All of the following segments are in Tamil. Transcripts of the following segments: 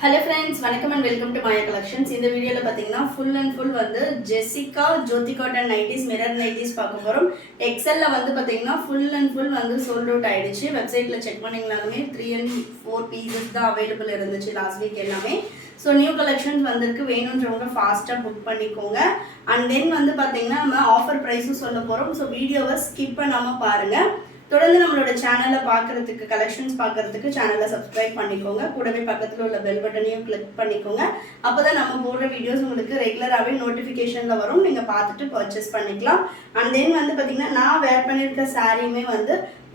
Hello friends, welcome and welcome to Maya Collections. In the video full and full Jessica Jyoti Cotton nighties mirror nighties பார்க்க போறோம். Excel full and full sold out ஆயிடுச்சு. வெப்சைட்ல செக் பண்ணீங்கனாலுமே 3 and 4 pieces தான் available இருந்துச்சு last week எல்லாமே. So new collections வந்திருக்கு, வேணும்ன்றவங்க ஃபாஸ்டா புக் பண்ணிக்கோங்க. And then நம்ம ஆஃபர் பிரைஸும் சொல்ல போறோம். So வீடியோவை ஸ்கிப் பண்ணாம பாருங்க. தொடர்ந்து நம்மளோட சேனலை பார்க்குறதுக்கு கலெக்ஷன்ஸ் பார்க்குறதுக்கு சேனலை சப்ஸ்கிரைப் பண்ணிக்கோங்க. கூடவே பக்கத்தில் உள்ள பெல் பட்டனையும் கிளிக் பண்ணிக்கோங்க. அப்போ தான் நம்ம போடுற வீடியோஸ் உங்களுக்கு ரெகுலராகவே நோட்டிஃபிகேஷனில் வரும், நீங்கள் பார்த்துட்டு பர்ச்சேஸ் பண்ணிக்கலாம். அண்ட் தென் பார்த்திங்கன்னா நான் வேர் பண்ணியிருக்க சாரியுமே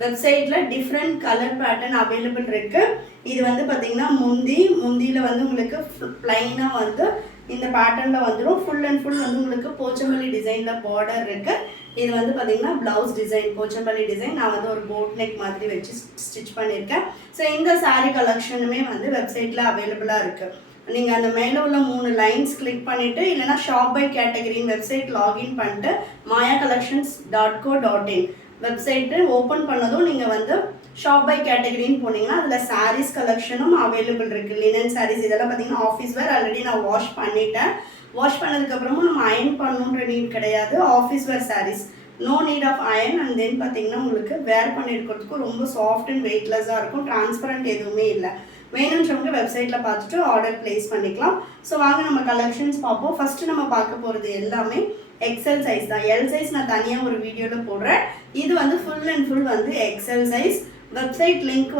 வெப்சைட்டில் டிஃப்ரெண்ட் கலர் பேட்டர்ன் அவைலபிள் இருக்குது. இது பார்த்திங்கன்னா முந்தியில் உங்களுக்கு ப்ளைனாக இந்த பேட்டர்னில் வந்துடும். ஃபுல் அண்ட் ஃபுல் உங்களுக்கு போச்சம்பள்ளி டிசைனில் பார்டர் இருக்குது. இது பார்த்திங்கன்னா ப்ளவுஸ் டிசைன் போச்சம்பள்ளி டிசைன். நான் ஒரு போட் நெக் மாதிரி வச்சு ஸ்டிச் பண்ணியிருக்கேன். ஸோ இந்த சாரீ கலெக்ஷனுமே வெப்சைட்டில் அவைலபிளாக இருக்குது. நீங்கள் அந்த மேலே உள்ள 3 லைன்ஸ் கிளிக் பண்ணிவிட்டு இல்லைனா ஷாப் பை கேட்டகரின்னு வெப்சைட் லாகின் பண்ணிட்டு mayacollections.co.in வெப்சைட்டு ஓப்பன் பண்ணதும் நீங்கள் ஷாப் பை கேட்டகரின்னு போனீங்கன்னா அதில் சாரீஸ் கலெக்ஷனும் அவைலபிள் இருக்குது. லினன் சாரீஸ் இதெல்லாம் பார்த்தீங்கன்னா ஆஃபீஸ் வேர் ஆல்ரெடி நான் வாஷ் பண்ணிட்டேன். வாஷ் பண்ணதுக்கப்புறமும் நம்ம அயன் பண்ணணுன்ற நீட் கிடையாது. Office wear sarees no need of iron. And then பார்த்தீங்கன்னா உங்களுக்கு வேர் பண்ணியிருக்கிறதுக்கும் ரொம்ப சாஃப்ட் அண்ட் வெயிட்லெஸ்ஸாக இருக்கும். டிரான்ஸ்பரண்ட் எதுவுமே இல்லை. வேணுன்றவங்க வெப்சைட்டில் பார்த்துட்டு ஆர்டர் பிளேஸ் பண்ணிக்கலாம். ஸோ வாங்க நம்ம கலெக்ஷன்ஸ் பார்ப்போம். ஃபஸ்ட்டு நம்ம பார்க்க போகிறது எல்லாமே எக்ஸல் சைஸ் தான். எல் சைஸ் நான் தனியாக ஒரு வீடியோவில் போடுறேன். இது full and full XL size. Website link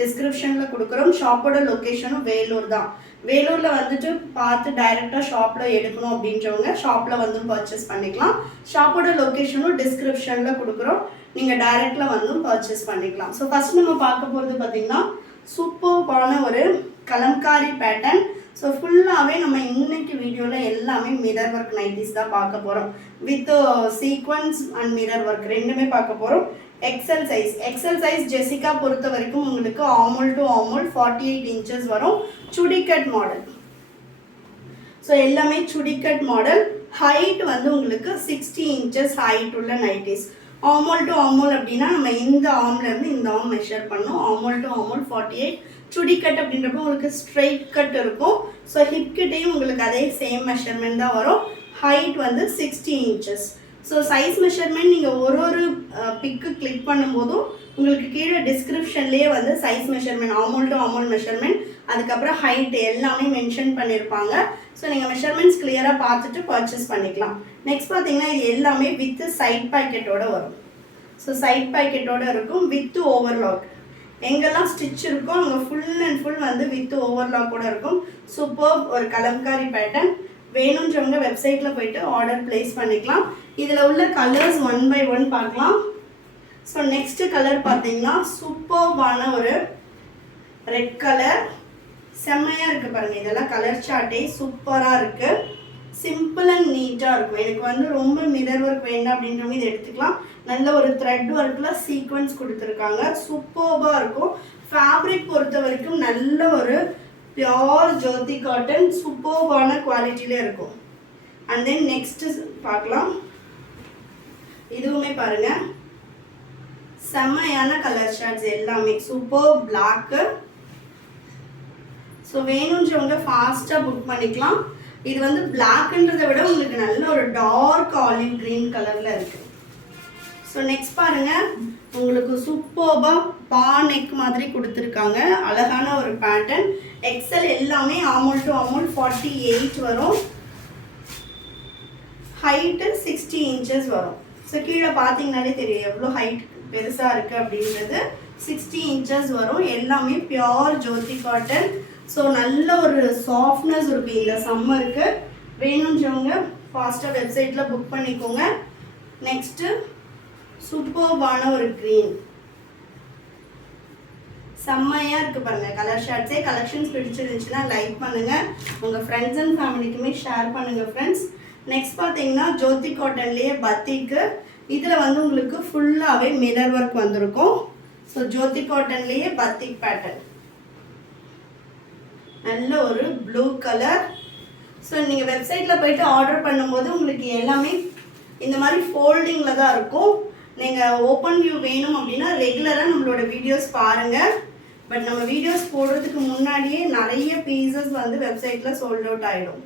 டிஸ்கிரிப்ஷனில் கொடுக்குறோம். ஷாப்போட லொக்கேஷனும் வேலூர் தான். வேலூரில் பார்த்து டைரெக்டாக ஷாப்பில் எடுக்கணும் அப்படின்றவங்க ஷாப்பில் பர்ச்சேஸ் பண்ணிக்கலாம். ஷாப்போட லொக்கேஷனும் டிஸ்கிரிப்ஷனில் கொடுக்குறோம். நீங்கள் டைரெக்டில் பர்ச்சேஸ் பண்ணிக்கலாம். ஸோ ஃபஸ்ட் நம்ம பார்க்க போகிறது பார்த்திங்கன்னா சூப்பர்பான ஒரு கலம்காரி பேட்டர்ன். ஸோ ஃபுல்லாகவே நம்ம இன்னைக்கு வீடியோவில் எல்லாமே மிரர் ஒர்க் நைட்டிஸ் தான் பார்க்க போகிறோம். With sequins and mirror work ரெண்டுமே பார்க்க போகிறோம். எக்ஸல் சைஸ் ஜெசிகா பொறுத்த வரைக்கும் உங்களுக்கு ஆமூல் டு ஆமூல் 48 இன்ச்சஸ் வரும். சுடிகட் மாடல். ஸோ எல்லாமே சுடிகட் மாடல். ஹைட் உங்களுக்கு 60 இன்ச்சஸ் ஹைட் உள்ள நைட்டிஸ். ஆமூல் டு ஆமூல் அப்படின்னா நம்ம இந்த ஆம்லேருந்து இந்த ஆம் மெஷர் பண்ணோம். Hamul to Hamul 48. சுடிகட் அப்படின்றப்போ உங்களுக்கு ஸ்ட்ரைட் கட் இருக்கும். ஸோ ஹிப் கிட்டையும் உங்களுக்கு அதே சேம் மெஷர்மெண்ட் தான் வரும். Height 60 inches. So size measurement நீங்கள் ஒரு பிக்கு கிளிக் பண்ணும்போதும் உங்களுக்கு கீழே டிஸ்கிரிப்ஷன்லேயே size measurement armhole to armhole measurement அதுக்கப்புறம் ஹைட் எல்லாமே மென்ஷன் பண்ணியிருப்பாங்க. ஸோ நீங்கள் மெஷர்மெண்ட்ஸ் கிளியராக பார்த்துட்டு பர்ச்சேஸ் பண்ணிக்கலாம். நெக்ஸ்ட் பார்த்தீங்கன்னா இது எல்லாமே வித்து சைட் பாக்கெட்டோடு வரும். ஸோ சைட் பாக்கெட்டோடு இருக்கும் வித்து ஓவர்லாக். எங்கெல்லாம் ஸ்டிச் இருக்கோ அங்கே ஃபுல் அண்ட் ஃபுல் வித் ஓவர்லாக்கோடு இருக்கும். சூப்பர் ஒரு கலம்காரி பேட்டர்ன். வேணுன்றவங்க வெப்சைட்டில் போயிட்டு ஆர்டர் பிளேஸ் பண்ணிக்கலாம். இதில் உள்ள கலர்ஸ் 1 by 1 பார்க்கலாம். ஸோ நெக்ஸ்ட்டு கலர் பார்த்தீங்கன்னா சூப்பர்பான ஒரு ரெட் கலர். செம்மையாக இருக்குது பாருங்கள். இதெல்லாம் கலர் சார்ட்டே சூப்பராக இருக்குது. சிம்பிள் அண்ட் நீட்டாக இருக்கும். எனக்கு ரொம்ப மிரர் ஒர்க் வேண்டாம் அப்படின்றவங்க இதை எடுத்துக்கலாம். நல்ல ஒரு த்ரெட் ஒர்க்கில் சீக்வன்ஸ் கொடுத்துருக்காங்க. சூப்பர்பாக இருக்கும். ஃபேப்ரிக் பொறுத்த வரைக்கும் நல்ல ஒரு பியோர் ஜோதி காட்டன் சூப்பர்பான குவாலிட்டியிலே இருக்கும். அண்ட் தென் நெக்ஸ்ட்டு பார்க்கலாம். இதுவுமே பாருங்கள் செம்மையான கலர் ஷார்ட்ஸ் எல்லாமே சூப்பர் பிளாக்கு. ஸோ வேணுன்றவங்க ஃபாஸ்ட்டாக புக் பண்ணிக்கலாம். இது பிளாக்ன்றதை விட உங்களுக்கு நல்ல ஒரு டார்க் ஆலிவ் க்ரீன் கலரில் இருக்குது. ஸோ நெக்ஸ்ட் பாருங்கள் உங்களுக்கு சூப்பர்பாக பா நெக் மாதிரி கொடுத்துருக்காங்க. அழகான ஒரு பேட்டர்ன். எக்ஸல் எல்லாமே ஆமூல் டு ஆமூல் 48 வரும். ஹைட்டு 60 இன்ச்சஸ் வரும். ஸோ கீழே பார்த்தீங்கன்னாலே தெரியும் எவ்வளோ ஹைட் பெருசாக இருக்குது அப்படின்றது. 60 இன்ச்சஸ் வரும். எல்லாமே பியோர் ஜோதி காட்டன். ஸோ நல்ல ஒரு சாஃப்ட்னஸ் இருக்குது இந்த சம்மருக்கு. வேணுன்றவங்க ஃபாஸ்ட்டாக வெப்சைட்டில் புக் பண்ணிக்கோங்க. நெக்ஸ்ட்டு சூப்பர்பான ஒரு க்ரீன். செம்மையாக இருக்குது பாருங்கள் கலர் ஷார்ட்ஸே. கலெக்ஷன்ஸ் பிடிச்சிருந்துச்சுன்னா லைக் பண்ணுங்கள். உங்கள் ஃப்ரெண்ட்ஸ் அண்ட் ஃபேமிலிக்குமே ஷேர் பண்ணுங்கள் ஃப்ரெண்ட்ஸ். நெக்ஸ்ட் பார்த்தீங்கன்னா ஜோதி காட்டன்லேயே பத்திக்கு. இதில் உங்களுக்கு ஃபுல்லாகவே மிரர் ஒர்க் வந்திருக்கும். ஸோ ஜோதி காட்டன்லேயே பத்திக் பேட்டர்ன். நல்ல ஒரு ப்ளூ கலர். ஸோ நீங்கள் வெப்சைட்டில் போய்ட்டு ஆர்டர் பண்ணும்போது உங்களுக்கு எல்லாமே இந்த மாதிரி ஃபோல்டிங்கில் தான் இருக்கும். நீங்கள் ஓப்பன் வியூ வேணும் அப்படின்னா ரெகுலராக நம்மளோட வீடியோஸ் பாருங்கள். பட் நம்ம வீடியோஸ் போடுறதுக்கு முன்னாடியே நிறைய பீசஸ் வந்து வெப்சைட்டில் சோல்ட் அவுட் ஆகிடும்.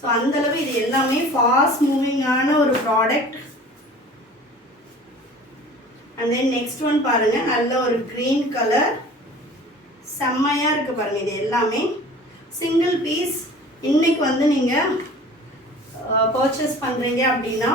ஸோ அந்தளவு இது எல்லாமே ஃபாஸ்ட் மூவிங்கான ஒரு product. And then next one பாருங்கள், நல்ல ஒரு க்ரீன் கலர், செம்மையாக இருக்குது பாருங்கள். இது எல்லாமே சிங்கிள் பீஸ். இன்றைக்கி வந்து நீங்கள் பர்ச்சேஸ் பண்ணுறீங்க அப்படின்னா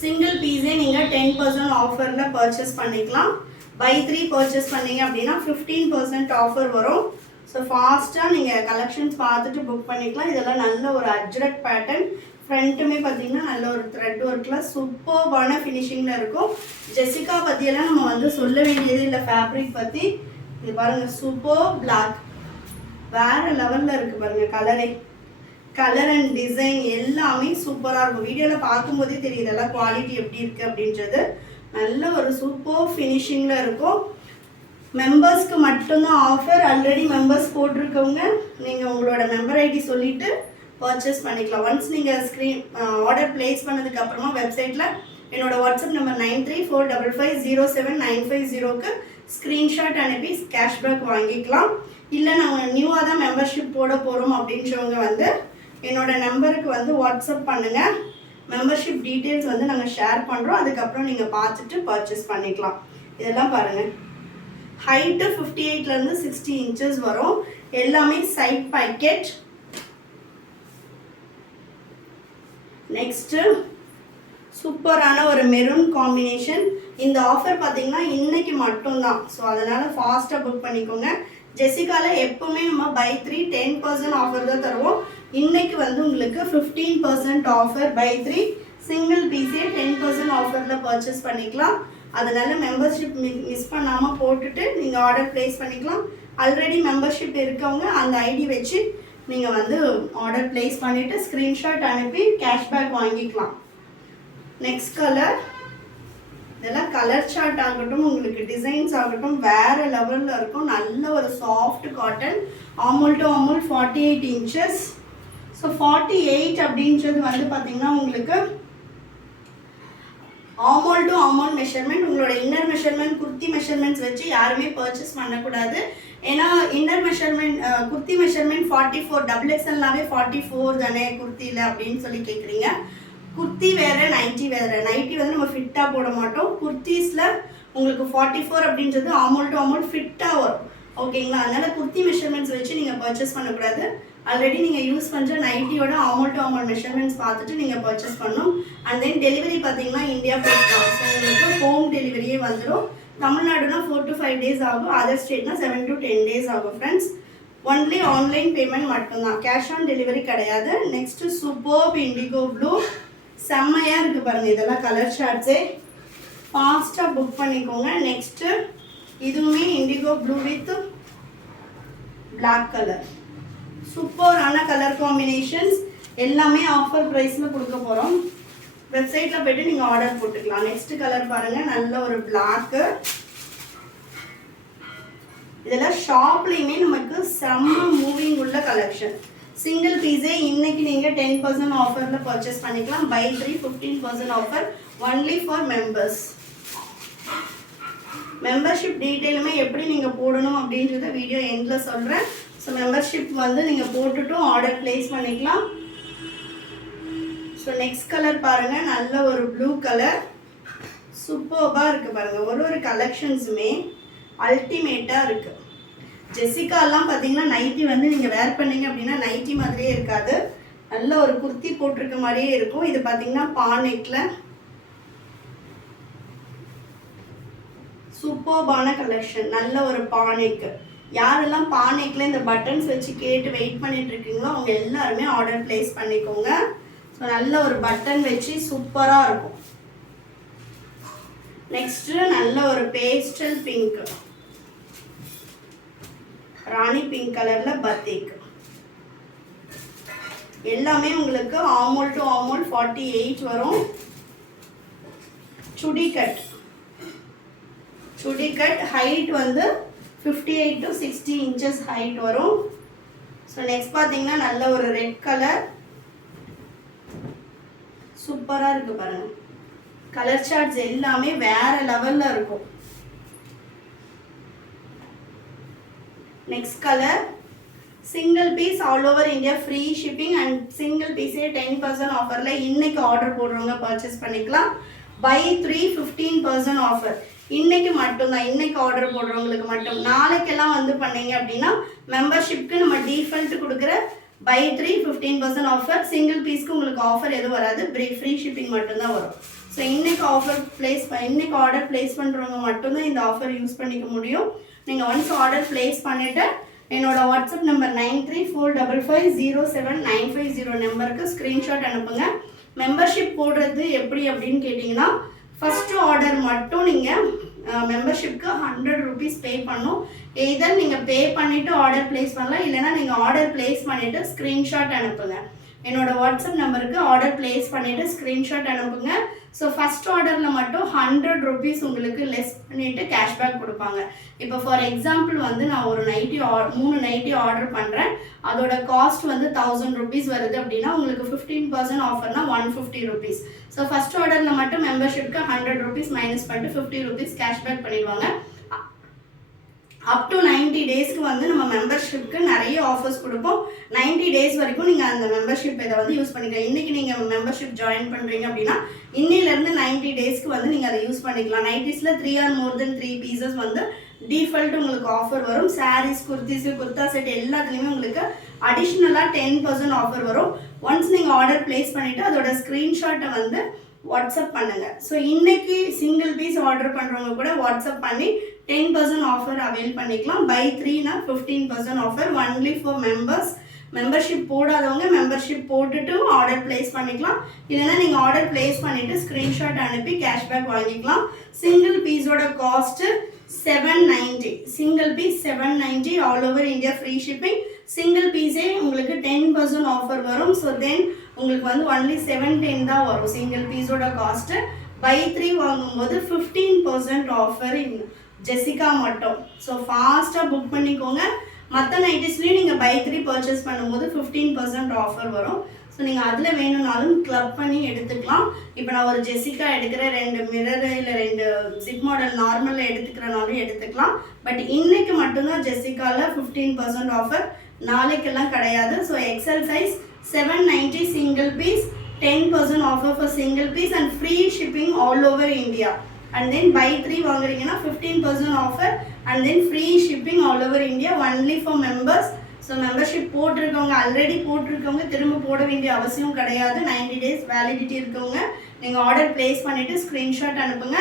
சிங்கிள் பீஸே நீங்கள் 10% ஆஃபரில் பர்ச்சேஸ் பண்ணிக்கலாம். பை 3 பர்ச்சேஸ் பண்ணீங்க அப்படின்னா 15% ஆஃபர் வரும். ஸோ ஃபாஸ்ட்டாக நீங்கள் கலெக்ஷன்ஸ் பார்த்துட்டு புக் பண்ணிக்கலாம். இதெல்லாம் நல்ல ஒரு அஜ்ரக் பேட்டர்ன். ஃப்ரண்ட்டுமே பார்த்தீங்கன்னா நல்ல ஒரு த்ரெட் ஒர்க்கில் சூப்பர்பான ஃபினிஷிங்கில் இருக்கும். ஜெசிகா பற்றியெல்லாம் நம்ம வந்து சொல்ல வேண்டியது இல்லை. ஃபேப்ரிக் பற்றி இது பாருங்கள், சூப்பர் பிளாக், வேறு லெவலில் இருக்குது பாருங்கள். கலர் அண்ட் டிசைன் எல்லாமே சூப்பராக இருக்கும். வீடியோவில் பார்க்கும்போதே தெரியுது எல்லாம் குவாலிட்டி எப்படி இருக்குது அப்படின்றது. நல்ல ஒரு சூப்பர் ஃபினிஷிங்கில் இருக்கும். மெம்பர்ஸ்க்கு மட்டும்தான் ஆஃபர். ஆல்ரெடி மெம்பர்ஸ் போட்டிருக்கவங்க நீங்கள் உங்களோட மெம்பர் ஐடி சொல்லிவிட்டு பர்ச்சேஸ் பண்ணிக்கலாம். ஒன்ஸ் நீங்கள் ஆர்டர் ப்ளேஸ் பண்ணதுக்கப்புறமா வெப்சைட்டில் என்னோடய வாட்ஸ்அப் நம்பர் 9345507950க்கு ஸ்க்ரீன்ஷாட் அனுப்பி கேஷ்பேக் வாங்கிக்கலாம். இல்லை நாங்கள் நியூவாக தான் மெம்பர்ஷிப் போட போகிறோம் அப்படின்றவங்க வந்து என்னோட நம்பருக்கு வந்து வாட்ஸ்அப் பண்ணுங்கள். மெம்பர்ஷிப் டீட்டெயில்ஸ் வந்து நாங்கள் ஷேர் பண்ணுறோம். அதுக்கப்புறம் நீங்கள் பார்த்துட்டு பர்ச்சேஸ் பண்ணிக்கலாம். இதெல்லாம் பாருங்கள், ஹைட்டு 58லேருந்து 60 இன்ச்சஸ் வரும். எல்லாமே சைட் பாக்கெட். நெக்ஸ்ட்டு சூப்பரான ஒரு மெரூன் காம்பினேஷன். இந்த ஆஃபர் பார்த்தீங்கன்னா இன்றைக்கி மட்டும்தான். ஸோ அதனால் ஃபாஸ்ட்டாக புக் பண்ணிக்கோங்க. ஜெசிகாவில் எப்போவுமே நம்ம பை 3 10% ஆஃபர் தான் தருவோம். இன்றைக்கி வந்து உங்களுக்கு 15% ஆஃபர். பை 3 சிங்கிள் பீஸே 10% ஆஃபரில் பர்ச்சேஸ் பண்ணிக்கலாம். அதனால் மெம்பர்ஷிப் மிஸ் பண்ணாமல் போட்டுட்டு நீங்கள் ஆர்டர் ப்ளேஸ் பண்ணிக்கலாம். ஆல்ரெடி மெம்பர்ஷிப் இருக்கவங்க அந்த ஐடி வச்சு நீங்கள் வந்து ஆர்டர் ப்ளேஸ் பண்ணிவிட்டு ஸ்க்ரீன்ஷாட் அனுப்பி கேஷ்பேக் வாங்கிக்கலாம். நெக்ஸ்ட் கலர், இதெல்லாம் கலர் சார்ட் ஆகட்டும், உங்களுக்கு டிசைன்ஸ் ஆகட்டும் வேறு லெவலில் இருக்கும். நல்ல ஒரு soft cotton, Hamul to Hamul 48 inches. So 48 அப்படின்றது வந்து பார்த்திங்கன்னா உங்களுக்கு ஆமோல் டு ஆமோல் மெஷர்மெண்ட். உங்களோட இன்னர் மெஷர்மெண்ட் குர்த்தி மெஷர்மெண்ட்ஸ் வச்சு யாருமே பர்ச்சேஸ் பண்ணக்கூடாது. ஏன்னா இன்னர் மெஷர்மெண்ட் குர்த்தி மெஷர்மெண்ட் 44, XXLனாவே 44 தானே குர்த்தியில் அப்படின்னு சொல்லி கேட்குறீங்க. குர்த்தி வேறு, நைட்டி வேறு. நைட்டி வந்து நம்ம ஃபிட்டாக போட மாட்டோம். குர்த்திஸில் உங்களுக்கு 44 அப்படின்றது ஆமோல் டு ஆமோல் ஃபிட்டாக வரும். ஓகேங்களா? அதனால் குர்த்தி மெஷர்மெண்ட்ஸ் வச்சு நீங்கள் பர்ச்சேஸ் பண்ணக்கூடாது. ஆல்ரெடி நீங்கள் யூஸ் பண்ணுற நைட்டியோட ஆமோல் டு ஆமோல் மெஷர்மெண்ட்ஸ் பார்த்துட்டு நீங்கள் பர்ச்சேஸ் பண்ணணும். அண்ட் தென் டெலிவரி பார்த்தீங்கன்னா இந்தியா போஸ்ட் தான். ஸோ உங்களுக்கு ஹோம் டெலிவரியே வந்துடும். தமிழ்நாடுனா 4 to 5 days ஆகும். அதர் ஸ்டேட்னா 7 to 10 days ஆகும் ஃப்ரெண்ட்ஸ். ஒன்லி ஆன்லைன் பேமெண்ட் மட்டும்தான், கேஷ் ஆன் டெலிவரி கிடையாது. நெக்ஸ்ட்டு சூப்பர்ப் இண்டிகோ ப்ளூ, செம்மையாக இருக்குது பாருங்கள். இதெல்லாம் கலர் ஷார்ட்ஸே, ஃபாஸ்ட்டாக புக் பண்ணிக்கோங்க. நெக்ஸ்ட்டு இதுவுமே indigo blue with black colour, சூப்பரான கலர் காம்பினேஷன்ஸ். எல்லாமே ஆஃபர் ப்ரைஸில் கொடுக்க போகிறோம். வெப்சைட்டில் போய்ட்டு நீங்கள் ஆர்டர் போட்டுக்கலாம். நெக்ஸ்ட் கலர் பாருங்கள், நல்ல ஒரு பிளாக்கு. இதெல்லாம் ஷாப்லேயுமே நமக்கு செம்ம மூவிங் உள்ள கலெக்ஷன். சிங்கிள் பீஸே இன்னைக்கு நீங்கள் 10% ஆஃபரில் பர்ச்சேஸ் பண்ணிக்கலாம். Buy 3 15% offer only for members. Membership டீட்டெயிலுமே எப்படி நீங்கள் போடணும் அப்படின்றத வீடியோ எண்டில் சொல்கிறேன். ஸோ மெம்பர்ஷிப் வந்து நீங்கள் போட்டுட்டும் ஆர்டர் ப்ளேஸ் பண்ணிக்கலாம். ஸோ நெக்ஸ்ட் கலர் பாருங்கள், நல்ல ஒரு ப்ளூ கலர், சூப்பர்பாக இருக்குது பாருங்கள். ஒரு கலெக்ஷன்ஸுமே அல்டிமேட்டாக இருக்குது. ஜெசிகாலாம் பார்த்தீங்கன்னா நைட்டி வந்து நீங்கள் வேர் பண்ணிங்க அப்படின்னா நைட்டி மாதிரியே இருக்காது, நல்ல ஒரு குர்த்தி போட்டிருக்க மாதிரியே இருக்கும். இது பார்த்தீங்கன்னா பானெக்கில் சூப்பர்பான கலெக்ஷன். நல்ல ஒரு பானெக்கு. யாரெல்லாம் பானெக்கில் இந்த பட்டன்ஸ் வச்சு கேட்டு வெயிட் பண்ணிட்டு இருக்கீங்களோ அவங்க எல்லாருமே ஆர்டர் ப்ளேஸ் பண்ணிக்கோங்க. ஸோ நல்ல ஒரு பட்டன் வச்சு சூப்பராக இருக்கும். நெக்ஸ்ட்டு நல்ல ஒரு பேஸ்டல் பிங்க், ராணி பிங்க் கலரில் பத்திக். எல்லாமே உங்களுக்கு ஆமோல் டு ஆமோல் 48 வரும். சுடி கட் ஹைட் வந்து 58 to 60 inches ஹைட் வரும். ஸோ நெக்ஸ்ட் பார்த்தீங்கன்னா நல்ல ஒரு ரெட் கலர், சூப்பராக இருக்குது பாருங்கள். கலர் சார்ட்ஸ் எல்லாமே வேறு லெவலில் இருக்கும். Next colour single piece all over India free shipping and single பீஸே 10% ஆஃபரில் இன்னைக்கு ஆர்டர் போடுறவங்க பர்ச்சேஸ் பண்ணிக்கலாம். பை 3 15% ஆஃபர் இன்னைக்கு மட்டும்தான், இன்னைக்கு ஆர்டர் போடுறவங்களுக்கு மட்டும். நாளைக்கெல்லாம் வந்து பண்ணீங்க அப்படின்னா மெம்பர்ஷிப்க்கு நம்ம டிஃபால்ட் கொடுக்குற பை 3 15% ஆஃபர், சிங்கிள் பீஸ்க்கு உங்களுக்கு ஆஃபர் எதுவும் வராது, ஃப்ரீ ஷிப்பிங் மட்டும்தான் வரும். ஸோ இன்னைக்கு இன்னைக்கு ஆர்டர் பிளேஸ் பண்ணுறவங்க மட்டும்தான் இந்த ஆஃபர் யூஸ் பண்ணிக்க முடியும். நீங்கள் ஒன்ஸ் ஆர்டர் பிளேஸ் பண்ணிவிட்டு என்னோட வாட்ஸ்அப் நம்பர் 9345507950 நம்பருக்கு ஸ்க்ரீன்ஷாட் அனுப்புங்க. மெம்பர்ஷிப் போடுறது எப்படி அப்படின்னு கேட்டிங்கன்னா ஃபஸ்ட்டு ஆர்டர் மட்டும் நீங்கள் மெம்பர்ஷிப்க்கு 100 rupees பே பண்ணும். எதர் நீங்கள் பே பண்ணிவிட்டு ஆர்டர் பிளேஸ் பண்ணலாம், இல்லைனா நீங்கள் ஆர்டர் பிளேஸ் பண்ணிவிட்டு ஸ்க்ரீன்ஷாட் அனுப்புங்க. என்னோட வாட்ஸ்அப் நம்பருக்கு ஆர்டர் பிளேஸ் பண்ணிவிட்டு ஸ்க்ரீன்ஷாட் அனுப்புங்க. ஸோ ஃபஸ்ட் ஆர்டரில் மட்டும் 100 rupees உங்களுக்கு லெஸ் பண்ணிவிட்டு கேஷ்பேக் கொடுப்பாங்க. இப்போ ஃபார் எக்ஸாம்பிள் வந்து நான் ஒரு 3 நைட்டி ஆர்டர் பண்ணுறேன், அதோட காஸ்ட் வந்து 1000 rupees வருது அப்படின்னா உங்களுக்கு 15% ஆஃபர்னா 150 rupees. ஸோ ஃபஸ்ட் ஆர்டரில் மட்டும் மெம்பர்ஷிப்க்கு 100 rupees மைனஸ் பண்ணிட்டு 50 rupees கேஷ்பேக் பண்ணிடுவாங்க. அப் டு 90 டேஸ்க்கு வந்து நம்ம மெம்பர்ஷிப்க்கு நிறைய ஆஃபர்ஸ் கொடுப்போம். 90 days வரைக்கும் நீங்கள் அந்த மெம்பர்ஷிப் இதை வந்து யூஸ் பண்ணிக்கலாம். இன்றைக்கி நீங்கள் மெம்பர்ஷிப் ஜாயின் பண்ணுறீங்க அப்படின்னா இன்னிலேருந்து 90 டேஸ்க்கு வந்து நீங்கள் அதை யூஸ் பண்ணிக்கலாம். நைட்டிஸில் 3 or more than 3 pieces வந்து டிஃபால்ட் உங்களுக்கு ஆஃபர் வரும். சாரீஸ், குர்த்திஸு, குர்த்தா செட் எல்லாத்துலேயுமே உங்களுக்கு அடிஷ்னலாக 10% ஆஃபர் வரும். ஒன்ஸ் நீங்கள் ஆர்டர் பிளேஸ் பண்ணிவிட்டு அதோட ஸ்க்ரீன்ஷாட்டை வந்து வாட்ஸ்அப் பண்ணுங்கள். ஸோ இன்றைக்கி சிங்கிள் பீஸ் ஆர்டர் பண்ணுறவங்க கூட வாட்ஸ்அப் பண்ணி 10% ஆஃபர் அவைல் பண்ணிக்கலாம். பை 3னா 15% offer only for members. Membership போடாதவங்க மெம்பர்ஷிப் போட்டுட்டு ஆர்டர் பிளேஸ் பண்ணிக்கலாம், இல்லைனா நீங்கள் ஆர்டர் பிளேஸ் பண்ணிவிட்டு ஸ்க்ரீன்ஷாட் அனுப்பி கேஷ்பேக் வாங்கிக்கலாம். சிங்கிள் பீஸோட cost 790, single piece 790 all over India free shipping. Single பீஸே உங்களுக்கு 10% ஆஃபர் வரும். ஸோ தென் உங்களுக்கு வந்து ஒன்லி 710 தான் வரும் சிங்கிள் பீஸோட காஸ்ட்டு. பை 3 வாங்கும்போது 15% ஆஃபர் ஜெசிகா மட்டும். ஸோ ஃபாஸ்ட்டாக புக் பண்ணிக்கோங்க. மற்ற நைட்டிஸ்லேயும் நீங்கள் பை 3 பர்ச்சேஸ் பண்ணும்போது 15% ஆஃபர் வரும். ஸோ நீங்கள் அதில் வேணும்னாலும் கிளப் பண்ணி எடுத்துக்கலாம். இப்போ நான் ஒரு ஜெசிகா எடுக்கிற 2 மிரர் இல்லை 2 ஜிப் மாடல் நார்மலில் எடுத்துக்கிறனாலும் எடுத்துக்கலாம். பட் இன்னைக்கு மட்டும்தான் ஜெசிகாவில் 15% ஆஃபர், நாளைக்கெல்லாம் கிடையாது. So XL size 790 single piece, 10% offer for single piece and free shipping all over India. And then by 3 வாங்குறீங்கன்னா 15% offer and then free shipping all over India only for members. So membership போட்டிருக்கவங்க, ஆல்ரெடி போட்டிருக்கவங்க திரும்ப போட வேண்டிய அவசியம் கிடையாது. 90 days வேலிடிட்டி இருக்கவங்க நீங்கள் ஆர்டர் பிளேஸ் பண்ணிவிட்டு ஸ்க்ரீன்ஷாட் அனுப்புங்க.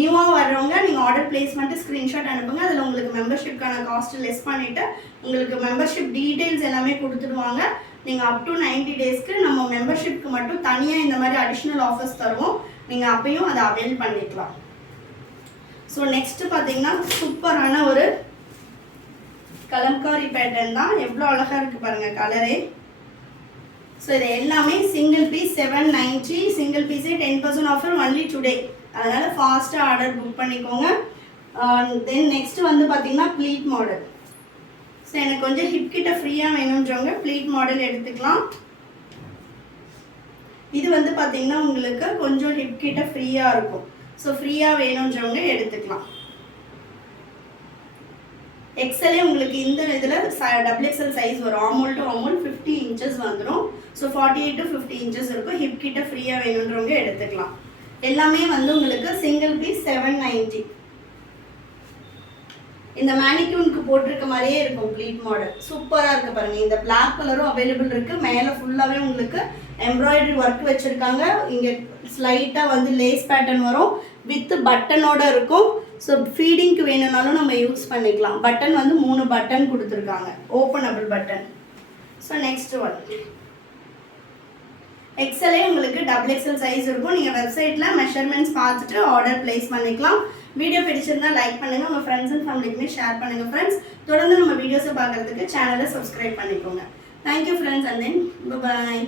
நியூவாக வர்றவங்க நீங்கள் ஆர்டர் பிளேஸ் பண்ணிட்டு ஸ்க்ரீன்ஷாட் அனுப்புங்க. அதில் உங்களுக்கு மெம்பர்ஷிப்கான காஸ்ட்டு லெஸ் பண்ணிவிட்டு உங்களுக்கு மெம்பர்ஷிப் டீட்டெயில்ஸ் எல்லாமே கொடுத்துடுவாங்க. நீங்கள் அப் டு 90 daysக்கு நம்ம மெம்பர்ஷிப்க்கு மட்டும் தனியாக இந்த மாதிரி அடிஷ்னல் ஆஃபர்ஸ் தருவோம், நீங்கள் அப்பையும் அதை அவைல் பண்ணிக்கலாம். ஸோ நெக்ஸ்ட்டு பார்த்தீங்கன்னா சூப்பரான ஒரு கலம்காரி பேட்டர்ன் தான். எவ்வளோ அழகாக இருக்குது பாருங்கள் கலரே. ஸோ இது எல்லாமே சிங்கிள் பீஸ் 790, சிங்கிள் பீஸே 10% ஆஃபர் ஒன்லி டுடே. அதனால் ஃபாஸ்ட்டாக ஆர்டர் புக் பண்ணிக்கோங்க. தென் நெக்ஸ்ட்டு வந்து பார்த்தீங்கன்னா ப்ளீட் மாடல். ஸோ எனக்கு கொஞ்சம் ஹிப் கிட்ட ஃப்ரீயாக வேணுன்றவங்க ப்ளீட் மாடல் எடுத்துக்கலாம். இது வந்து பார்த்தீங்கன்னா உங்களுக்கு கொஞ்சம் ஹிப் கிட்ட ஃப்ரீயாக இருக்கும். ஸோ ஃப்ரீயாக வேணுன்றவங்க எடுத்துக்கலாம். எக்ஸலே உங்களுக்கு இந்த இதில் XXL சைஸ் வரும். ஆமோல் டு ஆமோல் 50 inches வந்துடும். ஸோ 48 to 50 inches இருக்கும். ஹிப் கிட்ட ஃப்ரீயாக வேணுன்றவங்க எடுத்துக்கலாம். எல்லாமே வந்து உங்களுக்கு சிங்கிள் பீஸ் 790. இந்த மேனிக்யூனுக்கு போட்டிருக்க மாதிரியே இருக்கும் ப்ளீட் மாடல். சூப்பராக இருக்குது பாருங்கள். இந்த பிளாக் கலரும் அவைலபிள் இருக்குது. மேலே ஃபுல்லாகவே உங்களுக்கு எம்ப்ராய்டரி ஒர்க் வச்சுருக்காங்க. இங்கே ஸ்லைட்டாக வந்து லேஸ் பேட்டர்ன் வரும், வித் பட்டனோட இருக்கும். ஸோ ஃபீடிங்க்கு வேணும்னாலும் நம்ம யூஸ் பண்ணிக்கலாம். பட்டன் வந்து 3 பட்டன் கொடுத்துருக்காங்க, openable button. So next one எக்ஸலே உங்களுக்கு XXL சைஸ் இருக்கும். நீங்கள் வெப்சைட்டில் மெஷர்மெண்ட்ஸ் பார்த்துட்டு ஆர்டர் பிளேஸ் பண்ணிக்கலாம். வீடியோ பிடிச்சிருந்தா லைக் பண்ணுங்கள், உங்கள் ஃப்ரெண்ட்ஸ் அண்ட் ஃபேமிலிக்குமே ஷேர் பண்ணுங்கள். ஃப்ரெண்ட்ஸ் தொடர்ந்து நம்ம வீடியோஸை பார்க்குறதுக்கு சேனலை சப்ஸ்கிரைப் பண்ணிக்கோங்க. Thank you friends, and then bye.